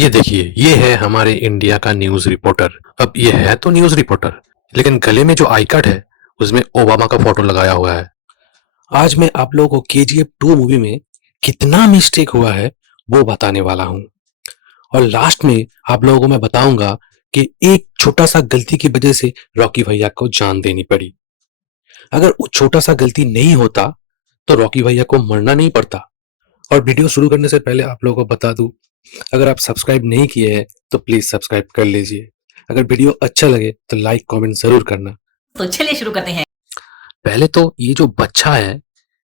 ये देखिए, ये है हमारे इंडिया का न्यूज़ रिपोर्टर। अब ये है तो न्यूज़ रिपोर्टर, लेकिन गले में जो आई कार्ड है, उसमें ओबामा का फोटो लगाया हुआ है। आज मैं आप लोगों को केजीएफ 2 मूवी में कितना मिस्टेक हुआ है, वो बताने वाला हूँ। और लास्ट में आप लोगों को मैं बताऊंगा कि एक छोटा-सा गलती की वजह से रॉकी भैया को जान देनी पड़ी। अगर वो छोटा-सा गलती नहीं होता, तो रॉकी भैया को मरना नहीं पड़ता। और वीडियो शुरू करने से पहले आप लोगों को बता दूं, अगर आप सब्सक्राइब नहीं किए हैं तो प्लीज सब्सक्राइब कर लीजिए। अगर वीडियो अच्छा लगे तो लाइक कमेंट जरूर करना। तो चलिए शुरू करते हैं। पहले तो ये जो बच्चा है,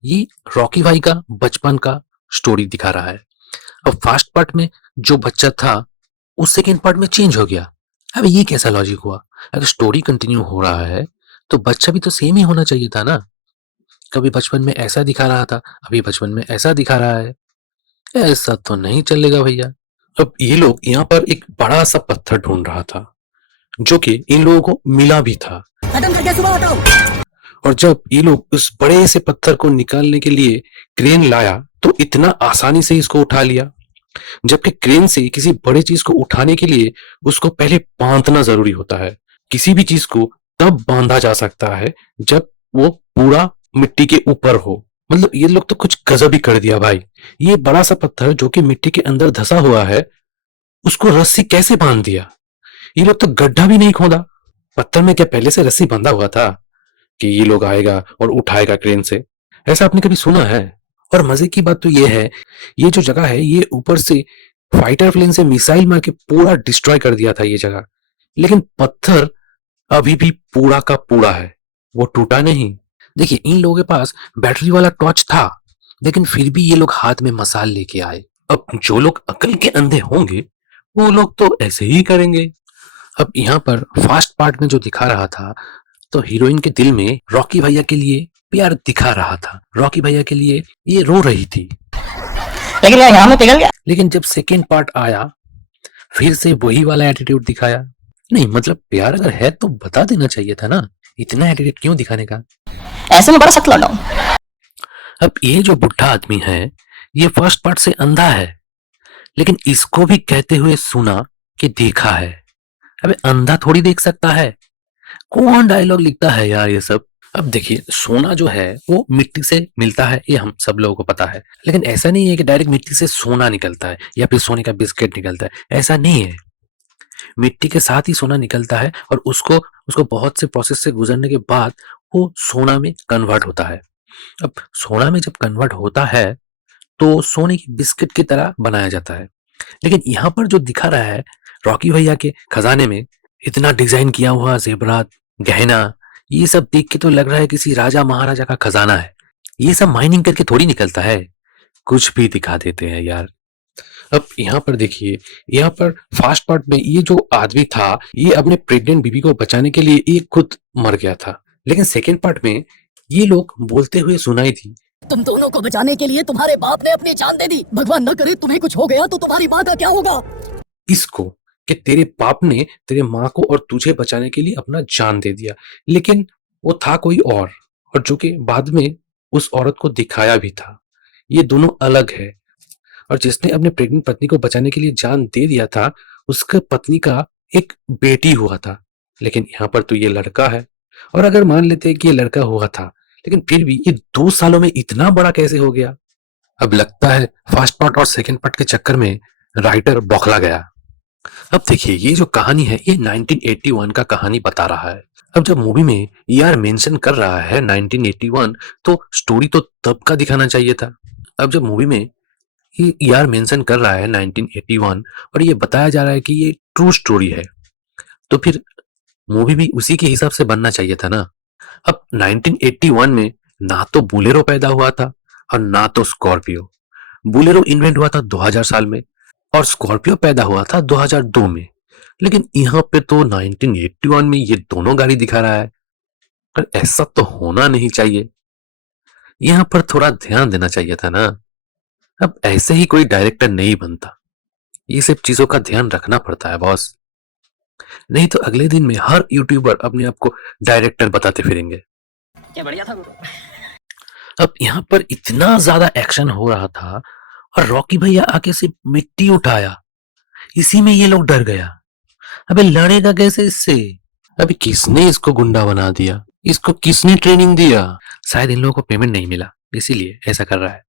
ये रॉकी भाई का बचपन का स्टोरी दिखा रहा है। अब फर्स्ट पार्ट में जो बच्चा था, उस सेकेंड पार्ट में चेंज हो गया। अब ये कैसा लॉजिक हुआ? अगर स्टोरी कंटिन्यू हो रहा है तो बच्चा भी तो सेम ही होना चाहिए था ना। कभी बचपन में ऐसा दिखा रहा था, अभी बचपन में ऐसा दिखा रहा है। ऐसा तो नहीं चलेगा भैया। अब ये लोग यहाँ पर एक बड़ा सा पत्थर ढूंढ रहा था, जो कि इन लोगों को मिला भी था। खत्म करके सुबह हटाओ। और जब ये लोग उस बड़े से पत्थर को निकालने के लिए क्रेन लाया, तो इतना आसानी से इसको उठा लिया। जबकि क्रेन से किसी बड़े चीज को उठाने के लिए उसको पहले बांधना जरूरी होता है। किसी भी चीज को तब बांधा जा सकता है जब वो पूरा मिट्टी के ऊपर हो। मतलब ये लोग तो कुछ गजब ही कर दिया भाई। ये बड़ा सा पत्थर जो कि मिट्टी के अंदर धंसा हुआ है, उसको रस्सी कैसे बांध दिया? ये लोग तो गड्ढा भी नहीं खोदा। पत्थर में क्या पहले से रस्सी बंधा हुआ था कि ये लोग आएगा और उठाएगा क्रेन से? ऐसा आपने कभी सुना है? और मजे की बात तो ये है, ये जो जगह है, ये ऊपर से फाइटर प्लेन से मिसाइल मार के पूरा डिस्ट्रॉय कर दिया था ये जगह। लेकिन पत्थर अभी भी पूरा का पूरा है, वो टूटा नहीं। देखिए, इन लोगों के पास बैटरी वाला टॉर्च था, लेकिन फिर भी ये लोग हाथ में मसाल लेके आए। अब जो लोग अकल के अंधे होंगे, वो लोग तो ऐसे ही करेंगे। अब यहाँ पर फास्ट पार्ट में जो दिखा रहा था, तो हीरोइन के दिल में रॉकी भैया के लिए प्यार दिखा रहा था। रॉकी भैया के लिए ये रो रही थी। लेकिन यार यहाँ में पिघल गया। लेकिन जब सेकेंड पार्ट आया, फिर से वही वाला एटीट्यूड दिखाया। नहीं मतलब प्यार अगर है तो बता देना चाहिए था ना, इतना एटीट्यूड क्यों दिखाने का? ऐसे में बड़ा सख्त लौटा हूँ। अब ये जो बुढ़ा आदमी है, ये फर्स्ट पार्ट से अंधा है, लेकिन इसको भी कहते हुए सुना कि देखा है। अबे अंधा थोड़ी देख सकता है। कौन डायलॉग लिखता है यार ये सब? अब देखिए, सोना जो है वो मिट्टी से मिलता है, ये हम सब लोगों को पता है। लेकिन ऐसा नहीं है कि डायरेक्ट मिट्टी से सोना निकलता है या फिर सोने का बिस्किट निकलता है। ऐसा नहीं है। मिट्टी के साथ ही सोना निकलता है और उसको उसको बहुत से प्रोसेस से गुजरने के बाद वो सोना में कन्वर्ट होता है। अब सोना में जब कन्वर्ट होता है तो सोने की बिस्किट की तरह बनाया जाता है। लेकिन यहाँ पर जो दिखा रहा है, रॉकी भैया के खजाने में इतना डिजाइन किया हुआ जेवरात, गहना, ये सब देख के तो लग रहा है किसी राजा महाराजा का खजाना है। ये सब माइनिंग करके थोड़ी निकलता है, कुछ भी दिखा देते हैं यार। अब यहाँ पर देखिए, यहाँ पर फास्ट पार्ट में ये जो आदमी था, ये अपने प्रेग्नेंट बीबी को बचाने के लिए ये खुद मर गया था। लेकिन सेकेंड पार्ट में ये लोग बोलते हुए सुनाई थी, तुम दोनों को बचाने के लिए तुम्हारे बाप ने अपनी जान दे दी। भगवान न करे तुम्हें कुछ हो गया तो तुम्हारी माँ का क्या होगा? इसको कि तेरे बाप ने तेरे माँ को और तुझे बचाने के लिए अपना जान दे दिया। लेकिन वो था कोई और जो कि बाद में उस औरत को दिखाया भी था। ये दोनों अलग है। और जिसने अपने प्रेग्नेंट पत्नी को बचाने के लिए जान दे दिया था, उसका पत्नी का एक बेटी हुआ था। लेकिन यहाँ पर तो ये लड़का है। और अगर मान लेते हैं कि ये लड़का हुआ था, लेकिन फिर भी ये 2 सालों में इतना बड़ा कैसे हो गया? अब लगता है फर्स्ट पार्ट और सेकंड पार्ट के चक्कर में राइटर बौखला गया। अब देखिए, ये जो कहानी है, ये 1981 का कहानी बता रहा है। अब जब मूवी में ईआर मेंशन कर रहा है 1981, तो स्टोरी तो तब का दिखाना चाहिए था। अब जब मूवी में ये ईआर मेंशन कर रहा है 1981 और ये बताया जा रहा है कि ये ट्रू स्टोरी है, तो फिर मूवी भी उसी के हिसाब से बनना चाहिए था ना। अब 1981 में ना तो बोलेरो पैदा हुआ था और ना तो स्कॉर्पियो। बोलेरो इन्वेंट हुआ था 2000 साल में और स्कॉर्पियो पैदा हुआ था 2002 में। लेकिन यहाँ पे तो 1981 में ये दोनों गाड़ी दिखा रहा है। पर ऐसा तो होना नहीं चाहिए। यहाँ पर थोड़ा ध्यान देना चाहिए था ना। अब ऐसे ही कोई डायरेक्टर नहीं बनता। ये सब चीजों का ध्यान रखना पड़ता है बॉस। नहीं तो अगले दिन में हर यूट्यूबर अपने आप को डायरेक्टर बताते फिरेंगे। क्या बढ़िया था वो। अब यहाँ पर इतना ज्यादा एक्शन हो रहा था और रॉकी भैया आके से मिट्टी उठाया। इसी में ये लोग डर गया। अबे लड़ेगा कैसे इससे? अबे किसने इसको गुंडा बना दिया? इसको किसने ट्रेनिंग दिया? शायद इन लोगों को पेमेंट नहीं मिला, इसीलिए ऐसा कर रहा है।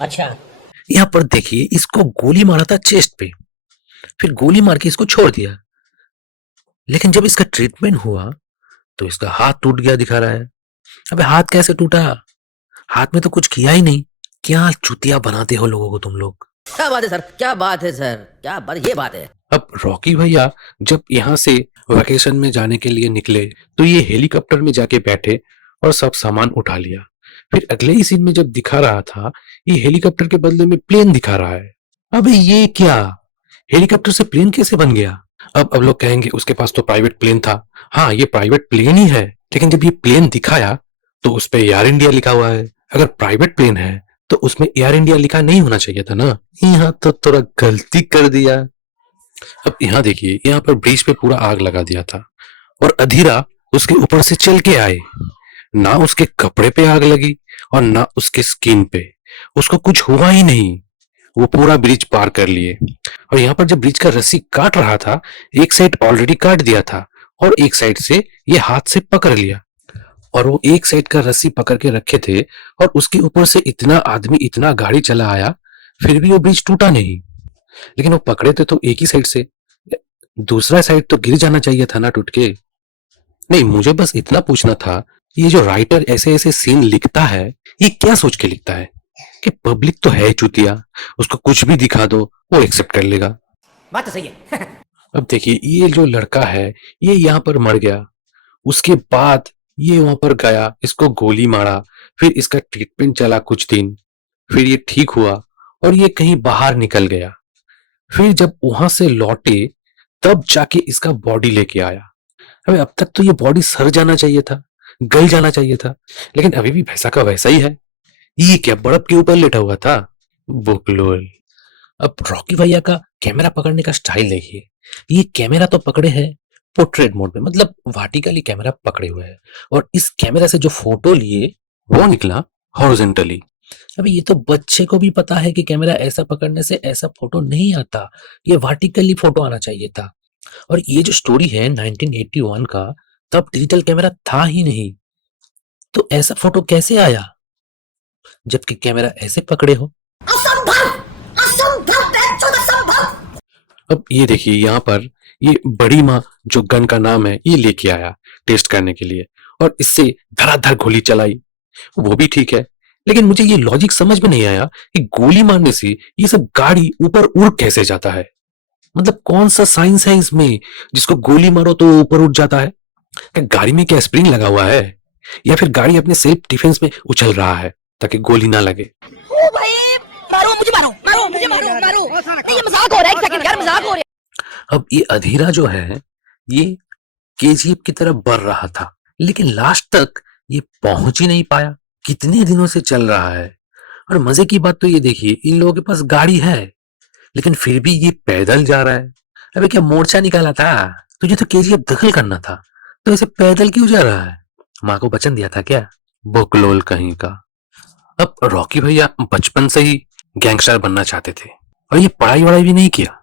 अच्छा, यहाँ पर देखिए, इसको गोली मारा था चेस्ट पे, फिर गोली मार के इसको छोड़ दिया। लेकिन जब इसका ट्रीटमेंट हुआ तो इसका हाथ टूट गया दिखा रहा है। अबे हाथ कैसे टूटा? हाथ में तो कुछ किया ही नहीं। क्या चुतिया बनाते हो लोगों को तुम लोग। क्या बात है सर, क्या बात है सर, क्या बात, ये बात है। अब रॉकी भैया जब यहाँ से वेकेशन में जाने के लिए निकले तो ये हेलीकॉप्टर में जाके बैठे और सब सामान उठा लिया। फिर अगले ही सीन में जब दिखा रहा था, ये हेलीकॉप्टर के बदले में प्लेन दिखा रहा है। अबे ये क्या? हेलीकॉप्टर से प्लेन कैसे बन गया? अब लोग कहेंगे उसके पास तो प्राइवेट प्लेन था। हाँ, ये प्राइवेट प्लेन ही है, लेकिन जब ये प्लेन दिखाया तो उस पे एयर इंडिया लिखा हुआ है। अगर प्राइवेट प्लेन है तो उसमें एयर इंडिया लिखा नहीं होना चाहिए था ना। यहाँ तो थोड़ा गलती कर दिया। अब यहाँ देखिए, यहाँ पर ब्रिज पे पूरा आग लगा दिया था और अधीरा उसके ऊपर से चल के आए। ना उसके कपड़े पे आग लगी और ना उसके स्किन पे। उसको कुछ हुआ ही नहीं। वो पूरा ब्रिज पार कर लिए। और यहाँ पर जब ब्रिज का रस्सी काट रहा था, एक साइड ऑलरेडी काट दिया था और एक साइड से ये हाथ से पकड़ लिया। और वो एक साइड का रस्सी पकड़ के रखे थे और उसके ऊपर से इतना आदमी, इतना गाड़ी चला आया, फिर भी वो ब्रिज टूटा नहीं। लेकिन वो पकड़े थे तो एक ही साइड से, दूसरा साइड तो गिर जाना चाहिए था ना टूट के। नहीं, मुझे बस इतना पूछना था, ये जो राइटर ऐसे ऐसे सीन लिखता है, ये क्या सोच के लिखता है कि पब्लिक तो है चुतिया, उसको कुछ भी दिखा दो वो एक्सेप्ट कर लेगा। बात तो सही है। अब देखिए, ये जो लड़का है ये यहाँ पर मर गया। उसके बाद ये वहां पर गया, इसको गोली मारा, फिर इसका ट्रीटमेंट चला कुछ दिन, फिर ये ठीक हुआ और ये कहीं बाहर निकल गया। फिर जब वहां से लौटे तब जाके इसका बॉडी लेके आया। अबे अब तक तो ये बॉडी सड़ जाना चाहिए था, गल जाना चाहिए था, लेकिन अभी भी वैसा का वैसा ही है। ये क्या बर्फ के ऊपर लेटा हुआ था? बुकलोल। अब रॉकी भैया का कैमरा पकड़ने का स्टाइल देखिए। ये कैमरा तो पकड़े हैं पोर्ट्रेट मोड में, मतलब वर्टिकली कैमरा पकड़े हुए है, और इस कैमरा से जो फोटो लिए वो निकला हॉरिजॉन्टली। अभी ये तो बच्चे को भी पता है कि कैमरा ऐसा पकड़ने से ऐसा फोटो नहीं आता, ये वर्टिकली फोटो आना चाहिए था। और ये जो स्टोरी है 1981 का, तब डिजिटल कैमरा था ही नहीं, तो ऐसा फोटो कैसे आया जबकि कैमरा ऐसे पकड़े हो? अब ये देखिए, यहाँ पर ये बड़ी माँ जो गन का नाम है ये लेके आया टेस्ट करने के लिए और इससे धड़ाधड़ गोली चलाई। वो भी ठीक है, लेकिन मुझे ये लॉजिक समझ में नहीं आया कि गोली मारने से ये सब गाड़ी ऊपर उड़ कैसे जाता है। मतलब कौन सा साइंस है इसमें जिसको गोली मारो तो ऊपर उठ जाता है? क्या गाड़ी में क्या स्प्रिंग लगा हुआ है, या फिर गाड़ी अपने सेल्फ डिफेंस में उछल रहा है ताकि गोली ना लगे? ओ भाई, मारो मुझे, मारो मारो मुझे, मारो मारो। नहीं, ये मजाक हो रहा है, एक सेकंड यार, मजाक हो रहा है। अब ये अधीरा जो है ये केजीएफ की तरफ बढ़ रहा था, लेकिन लास्ट तक ये पहुंच ही नहीं पाया। कितने दिनों से चल रहा है। और मजे की बात तो ये देखिए, इन लोगों के पास गाड़ी है लेकिन फिर भी ये पैदल जा रहा है। अबे क्या मोर्चा निकाला था? तुझे तो केजीएफ दखल करना था, तो ऐसे पैदल क्यों जा रहा है? माँ को वचन दिया था क्या? बोकलोल कहीं का। अब रॉकी भैया बचपन से ही गैंगस्टर बनना चाहते थे और ये पढ़ाई वढ़ाई भी नहीं किया,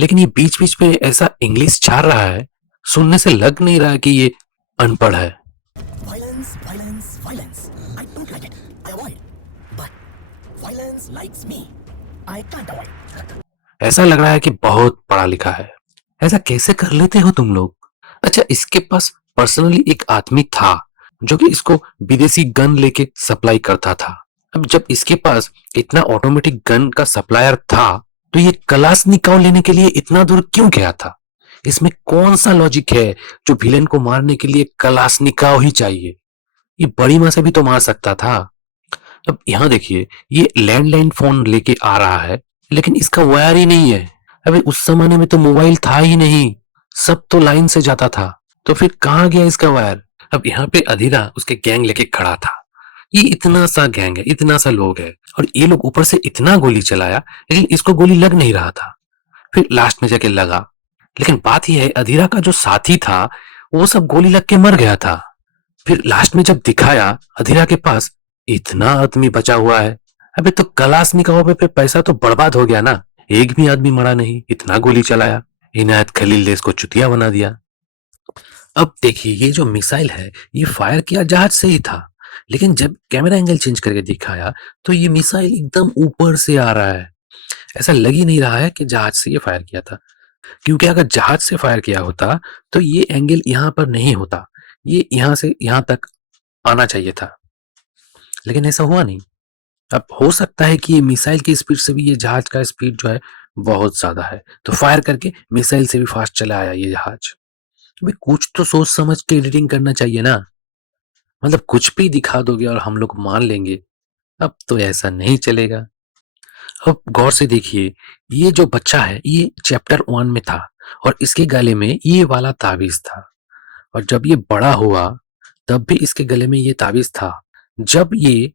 लेकिन ये बीच बीच में ऐसा इंग्लिश झाड़ रहा है, सुनने से लग नहीं रहा कि ये अनपढ़ है। Violence, violence, violence. I don't like it. I avoid. But violence likes me. I can't avoid. ऐसा लग रहा है कि बहुत पढ़ा लिखा है। ऐसा कैसे कर लेते हो तुम लोग? अच्छा, इसके पास पर्सनली एक आदमी था जो कि इसको विदेशी गन लेके सप्लाई करता था। अब जब इसके पास इतना ऑटोमेटिक गन का सप्लायर था तो ये कलाशनिकोव लेने के लिए इतना दूर क्यों गया था? इसमें कौन सा लॉजिक है जो विलेन को मारने के लिए कलाशनिकोव ही चाहिए? ये बड़ी माँ से भी तो मार सकता था। अब यहाँ देखिए, ये लैंडलाइन फोन लेके आ रहा है लेकिन इसका वायर ही नहीं है। अबे उस जमाने में तो मोबाइल था ही नहीं, सब तो लाइन से जाता था, तो फिर कहाँ गया इसका वायर? अब यहाँ पे अधीरा उसके गैंग लेके खड़ा था। ये इतना सा गैंग है, इतना सा लोग है, और ये लोग ऊपर से इतना गोली चलाया लेकिन इसको गोली लग नहीं रहा था। फिर लास्ट में जाके लगा। लेकिन बात यह है, अधीरा का जो साथी था वो सब गोली लग के मर गया था। फिर लास्ट में जब दिखाया अधीरा के पास इतना आदमी बचा हुआ है, अबे तो कलाशनिकोव पे पैसा तो बर्बाद हो गया ना। एक भी आदमी मरा नहीं, इतना गोली चलाया। इनायत खलील ने इसको चुतिया बना दिया। अब देखिए, ये जो मिसाइल है ये फायर किया जहाज से ही था, लेकिन जब कैमरा एंगल चेंज करके दिखाया तो ये मिसाइल एकदम ऊपर से आ रहा है। ऐसा लग ही नहीं रहा है कि जहाज से ये फायर किया था, क्योंकि अगर जहाज से फायर किया होता तो ये एंगल यहाँ पर नहीं होता, ये यहाँ से यहाँ तक आना चाहिए था, लेकिन ऐसा हुआ नहीं। अब हो सकता है कि ये मिसाइल की स्पीड से भी ये जहाज का स्पीड जो है बहुत ज्यादा है, तो फायर करके मिसाइल से भी फास्ट चला आया ये जहाज। भाई कुछ तो सोच समझ के एडिटिंग करना चाहिए ना, मतलब कुछ भी दिखा दोगे और हम लोग मान लेंगे। अब तो ऐसा नहीं चलेगा। अब गौर से देखिए, ये जो बच्चा है ये चैप्टर 1 में था और इसके गले में ये वाला ताबीज था, और जब ये बड़ा हुआ तब भी इसके गले में ये ताबीज था। जब ये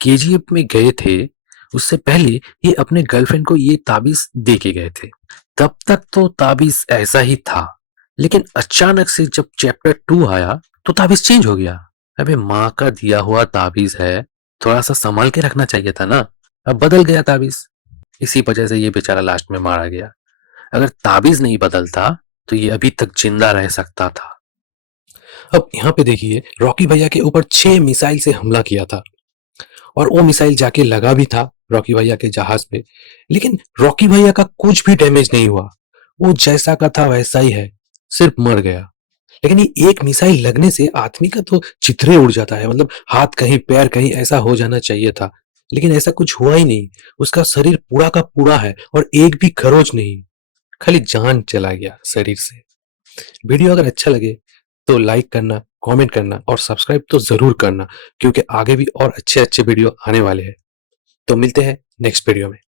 केजीएफ में गए थे उससे पहले ये अपने गर्लफ्रेंड को ये ताबीज दे के गए थे, तब तक तो ताबीज ऐसा ही था, लेकिन अचानक से जब चैप्टर 2 आया तो ताबीज चेंज हो गया। अबे माँ का दिया हुआ ताबीज है, थोड़ा सा संभाल के रखना चाहिए था ना। अब बदल गया ताबीज, इसी वजह से ये बेचारा लास्ट में मारा गया। अगर ताबीज नहीं बदलता तो ये अभी तक जिंदा रह सकता था। अब यहाँ पे देखिए, रॉकी भैया के ऊपर 6 मिसाइल से हमला किया था और वो मिसाइल जाके लगा भी था रॉकी भैया के जहाज पे, लेकिन रॉकी भैया का कुछ भी डैमेज नहीं हुआ। वो जैसा का था वैसा ही है, सिर्फ मर गया। लेकिन ये एक मिसाइल लगने से आदमी का तो चित्रे उड़ जाता है, मतलब हाथ कहीं पैर कहीं ऐसा हो जाना चाहिए था, लेकिन ऐसा कुछ हुआ ही नहीं। उसका शरीर पूरा का पूरा है और एक भी खरोच नहीं, खाली जान चला गया शरीर से। वीडियो अगर अच्छा लगे तो लाइक करना, कमेंट करना और सब्सक्राइब तो जरूर करना, क्योंकि आगे भी और अच्छे अच्छे वीडियो आने वाले हैं। तो मिलते हैं नेक्स्ट वीडियो में।